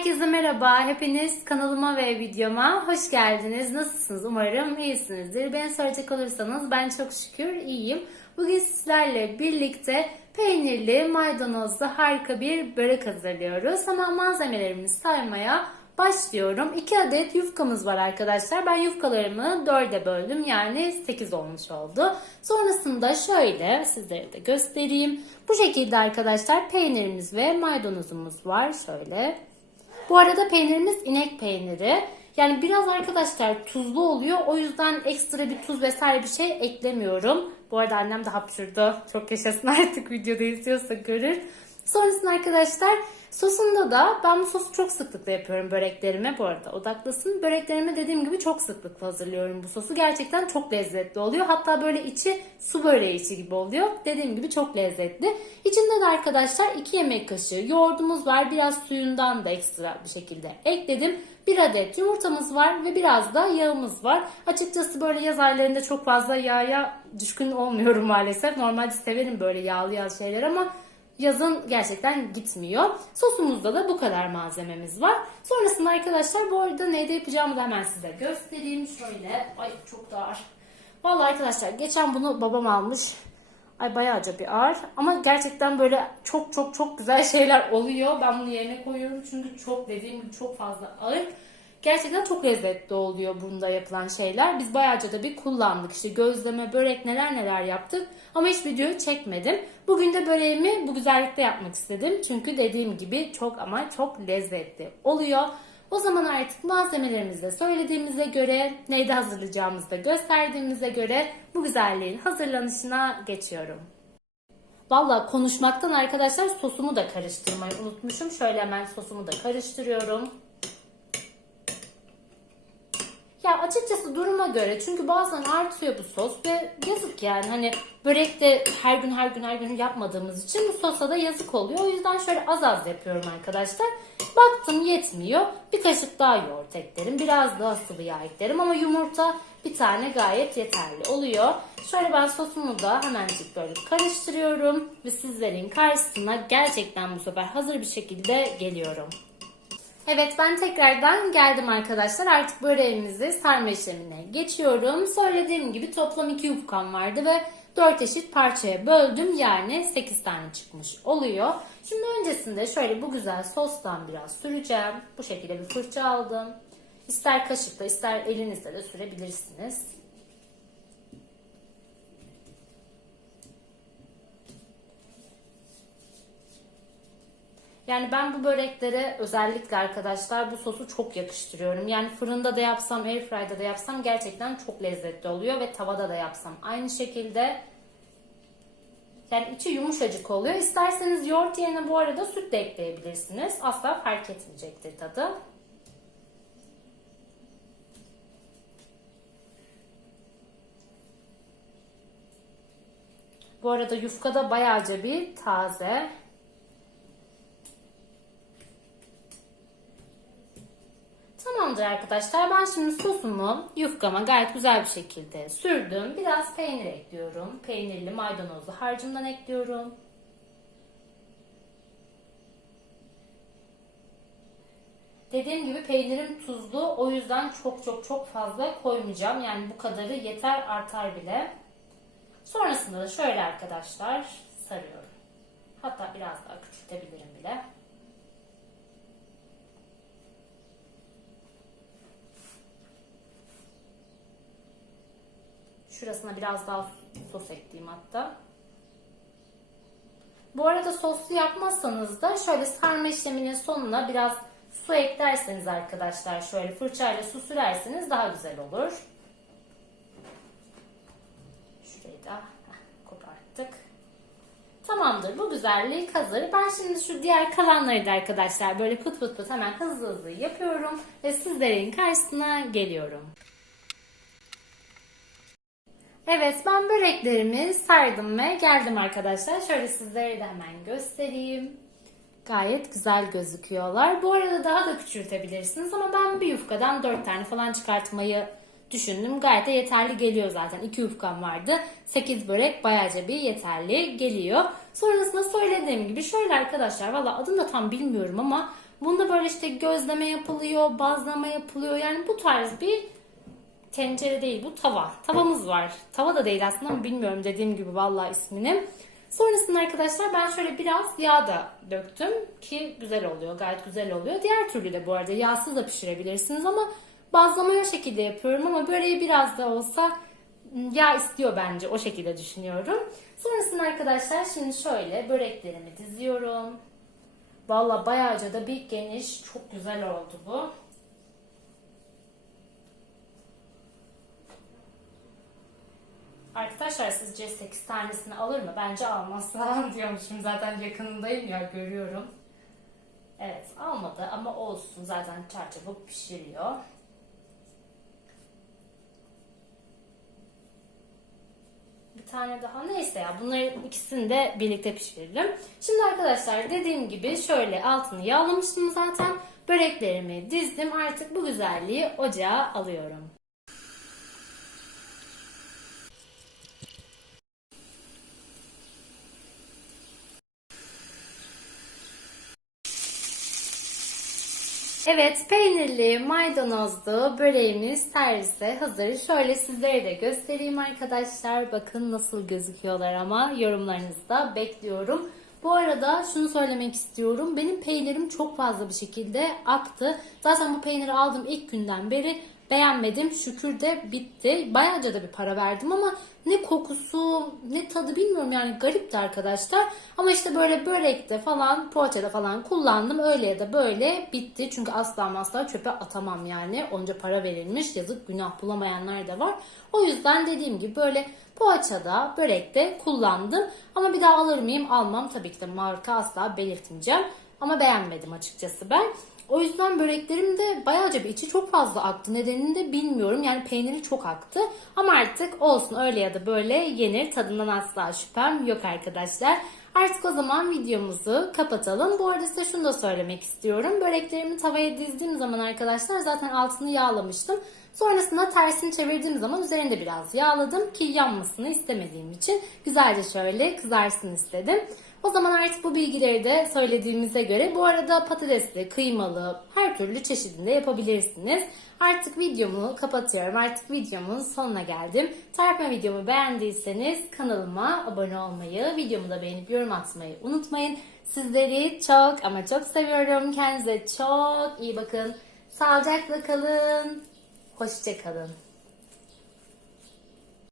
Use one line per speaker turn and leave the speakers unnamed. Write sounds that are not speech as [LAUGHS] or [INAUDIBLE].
Herkese merhaba. Hepiniz kanalıma ve videoma hoş geldiniz. Nasılsınız? Umarım iyisinizdir. Beni soracak olursanız ben çok şükür iyiyim. Bugün sizlerle birlikte peynirli, maydanozlu harika bir börek hazırlıyoruz. Hemen malzemelerimizi saymaya başlıyorum. 2 adet yufkamız var arkadaşlar. Ben yufkalarımı 4'e böldüm. Yani 8 olmuş oldu. Sonrasında şöyle sizlere de göstereyim. Bu şekilde arkadaşlar peynirimiz ve maydanozumuz var. Şöyle. Bu arada peynirimiz inek peyniri. Yani biraz arkadaşlar tuzlu oluyor. O yüzden ekstra bir tuz vesaire bir şey eklemiyorum. Bu arada annem de hapşırdı. Çok yaşasın [LAUGHS] artık videoda izliyorsa görür. Sonrasında arkadaşlar sosunda da ben bu sosu çok sıklıkla yapıyorum böreklerime. Bu arada odaklasın. Böreklerime dediğim gibi çok sıklıkla hazırlıyorum bu sosu. Gerçekten çok lezzetli oluyor. Hatta böyle içi su böreği içi gibi oluyor. Dediğim gibi çok lezzetli. İçinde de arkadaşlar 2 yemek kaşığı yoğurdumuz var. Biraz suyundan da ekstra bir şekilde ekledim. Bir adet yumurtamız var ve biraz da yağımız var. Açıkçası böyle yaz aylarında çok fazla yağa düşkün olmuyorum maalesef. Normalde severim böyle yağlı yağlı şeyler ama yazın gerçekten gitmiyor. Sosumuzda da bu kadar malzememiz var. Sonrasında arkadaşlar bu arada neyde yapacağımı da hemen size göstereyim. Şöyle ay çok da ağır. Vallahi arkadaşlar geçen bunu babam almış. Ay bayağıca bir ağır ama gerçekten böyle çok çok çok güzel [LAUGHS] şeyler oluyor. Ben bunu yerine koyuyorum çünkü çok dediğim gibi çok fazla ağır. Gerçekten çok lezzetli oluyor bunda yapılan şeyler. Biz bayağıca da bir kullandık. İşte gözleme, börek neler neler yaptık. Ama hiç video çekmedim. Bugün de böreğimi bu güzellikte yapmak istedim. Çünkü dediğim gibi çok ama çok lezzetli oluyor. O zaman artık malzemelerimizi de söylediğimize göre, neyde hazırlayacağımızı da gösterdiğimize göre bu güzelliğin hazırlanışına geçiyorum. Valla konuşmaktan arkadaşlar sosumu da karıştırmayı unutmuşum. Şöyle hemen sosumu da karıştırıyorum. Ya açıkçası duruma göre çünkü bazen artıyor bu sos ve yazık yani hani börekte her gün her gün her gün yapmadığımız için bu sosa da yazık oluyor. O yüzden şöyle az az yapıyorum arkadaşlar. Baktım yetmiyor. Bir kaşık daha yoğurt eklerim. Biraz daha sıvı yağ eklerim ama yumurta bir tane gayet yeterli oluyor. Şöyle ben sosumu da hemencik böyle karıştırıyorum ve sizlerin karşısına gerçekten bu sefer hazır bir şekilde geliyorum. Evet ben tekrardan geldim arkadaşlar. Artık böreğimizi sarma işlemine geçiyorum. Söylediğim gibi toplam 2 yufkam vardı ve 4 eşit parçaya böldüm. Yani 8 tane çıkmış oluyor. Şimdi öncesinde şöyle bu güzel sostan biraz süreceğim. Bu şekilde bir fırça aldım. İster kaşıkla ister elinizle de sürebilirsiniz. Yani ben bu böreklere özellikle arkadaşlar bu sosu çok yakıştırıyorum. Yani fırında da yapsam, airfryer'da da yapsam gerçekten çok lezzetli oluyor ve tavada da yapsam aynı şekilde. Yani içi yumuşacık oluyor. İsterseniz yoğurt yerine bu arada süt de ekleyebilirsiniz. Asla fark etmeyecektir tadı. Bu arada yufka da bayağıca bir taze. Tamamdır arkadaşlar. Ben şimdi sosumu yufkama gayet güzel bir şekilde sürdüm. Biraz peynir ekliyorum. Peynirli maydanozlu harcımdan ekliyorum. Dediğim gibi peynirim tuzlu. O yüzden çok çok çok fazla koymayacağım. Yani bu kadarı yeter artar bile. Sonrasında da şöyle arkadaşlar sarıyorum. Hatta biraz daha küçültebilirim bile. Şurasına biraz daha sos ekleyeyim hatta. Bu arada soslu yapmazsanız da şöyle sarma işleminin sonuna biraz su eklerseniz arkadaşlar şöyle fırçayla su sürerseniz daha güzel olur. Şurayı da koparttık. Tamamdır bu güzellik hazır. Ben şimdi şu diğer kalanları da arkadaşlar böyle pıt pıt pıt hemen hızlı hızlı yapıyorum ve sizlerin karşısına geliyorum. Evet ben böreklerimi sardım ve geldim arkadaşlar. Şöyle sizlere de hemen göstereyim. Gayet güzel gözüküyorlar. Bu arada daha da küçültebilirsiniz ama ben bir yufkadan 4 tane falan çıkartmayı düşündüm. Gayet de yeterli geliyor zaten. 2 yufkam vardı. 8 börek bayağıca bir yeterli geliyor. Sonrasında söylediğim gibi şöyle arkadaşlar valla adını da tam bilmiyorum ama Bunda böyle işte gözleme yapılıyor, bazlama yapılıyor. Yani bu tarz bir tencere değil bu tava. Tavamız var. Tava da değil aslında ama bilmiyorum dediğim gibi vallahi ismini. Sonrasında arkadaşlar ben şöyle biraz yağ da döktüm ki güzel oluyor. Gayet güzel oluyor. Diğer türlü de bu arada yağsız da pişirebilirsiniz ama bazlamayı o şekilde yapıyorum ama böreği biraz da olsa yağ istiyor bence. O şekilde düşünüyorum. Sonrasında arkadaşlar şimdi şöyle böreklerimi diziyorum. Valla bayağıca da bir geniş çok güzel oldu bu. Arkadaşlar sizce 8 tanesini alır mı? Bence almaz [LAUGHS] falan diyormuşum. Zaten yakınındayım ya görüyorum. Evet almadı ama olsun. Zaten çarçabuk pişiriyor. Bir tane daha neyse ya bunların ikisini de birlikte pişirelim. Şimdi arkadaşlar dediğim gibi şöyle altını yağlamıştım zaten. Böreklerimi dizdim. Artık bu güzelliği ocağa alıyorum. Evet, peynirli, maydanozlu böreğimiz servise hazır. Şöyle sizlere de göstereyim arkadaşlar. Bakın nasıl gözüküyorlar ama yorumlarınızı da bekliyorum. Bu arada şunu söylemek istiyorum. Benim peynirim çok fazla bir şekilde aktı. Zaten bu peyniri aldım ilk günden beri beğenmedim. Şükür de bitti. Bayağıca da bir para verdim ama ne kokusu ne tadı bilmiyorum yani garipti arkadaşlar. Ama işte böyle börekte falan poğaçada falan kullandım. Öyle ya da böyle bitti. Çünkü asla asla çöpe atamam yani. Onca para verilmiş yazık günah bulamayanlar da var. O yüzden dediğim gibi böyle poğaçada börekte kullandım. Ama bir daha alır mıyım almam. Tabii ki de marka asla belirtmeyeceğim. Ama beğenmedim açıkçası ben. O yüzden böreklerim de bayağıca bir içi çok fazla aktı. Nedenini de bilmiyorum. Yani peyniri çok aktı. Ama artık olsun öyle ya da böyle yenir. Tadından asla şüphem yok arkadaşlar. Artık o zaman videomuzu kapatalım. Bu arada size şunu da söylemek istiyorum. Böreklerimi tavaya dizdiğim zaman arkadaşlar zaten altını yağlamıştım. Sonrasında tersini çevirdiğim zaman üzerinde biraz yağladım ki yanmasını istemediğim için güzelce şöyle kızarsın istedim. O zaman artık bu bilgileri de söylediğimize göre bu arada patatesli, kıymalı her türlü çeşidinde yapabilirsiniz. Artık videomu kapatıyorum. Artık videomun sonuna geldim. Tarifme videomu beğendiyseniz kanalıma abone olmayı, videomu da beğenip yorum atmayı unutmayın. Sizleri çok ama çok seviyorum. Kendinize çok iyi bakın. Sağlıcakla kalın. Hoşçakalın.